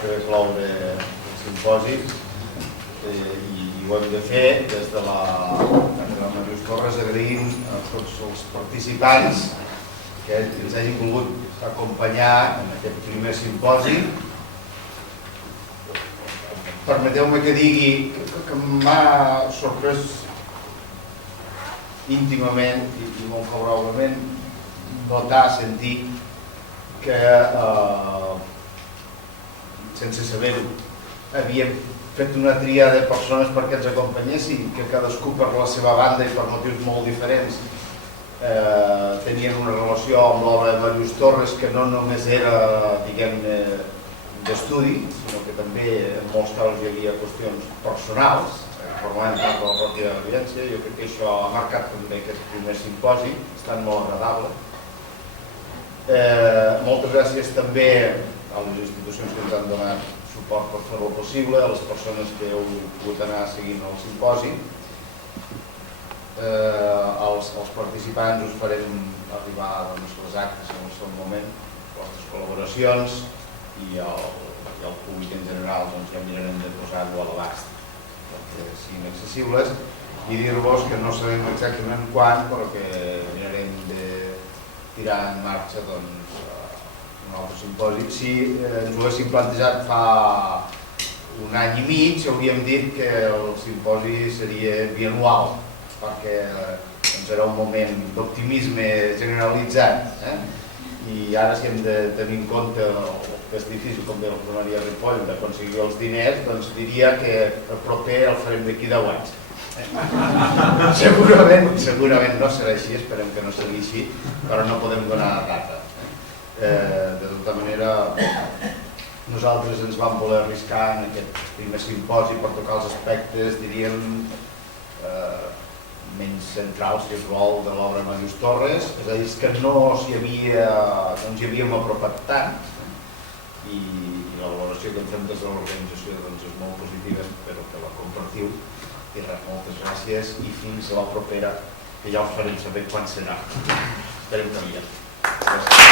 que cloure el simposi i ho hem de fer des de la Màrius Torres, agraint a tots els participants que ens hagin volgut acompanyar en aquest primer simposi. Permeteu-me que digui que m'ha sorprès íntimament i molt favorablement notar, sentir que sense saber-ho havíem fet una tria de persones perquè ens acompanyessin, que cadascú per la seva banda i per motius molt diferents tenien una relació amb l'obra de Màrius Torres que no només era, diguem-ne, d'estudi, sinó que també en molts casos hi havia qüestions personals, formaven part de la pròpia evidència. Jo crec que això ha marcat també aquest primer simposi, ha estat molt agradable. Moltes gràcies també a les institucions que ens han donat suport per fer-ho possible, a les persones que heu pogut anar seguint el simposi. Als participants us farem arribar les actes en el seu moment, les vostres col·laboracions, i al públic en general ja mirarem de posar-ho a l'abast perquè siguin accessibles, i dir-vos que no sabem exactament quan, però que mirarem de tirar en marxa un altre simposi. Si ens ho haguéssim plantejat fa un any i mig, hauríem dit que el simposi seria bianual, perquè era un moment d'optimisme generalitzat, i ara si hem de tenir en compte que és difícil, com deia el Josep Maria Ripoll, d'aconseguir els diners, doncs diria que el proper el farem d'aquí 10 anys. Segurament no serà així, esperem que no sigui així, però no podem donar data. De tota manera, nosaltres ens vam voler arriscar en aquest primer simposi per tocar els aspectes, diríem, menys centrals, si es vol, de l'obra de Màrius Torres, és a dir, que no ens hi havíem apropat tant, i la valoració que en fem des de l'organització és molt positiva, espero que la compartiu, i res, moltes gràcies i fins a la propera, que ja us farem saber quan serà. Esperem que aviat. Gràcies.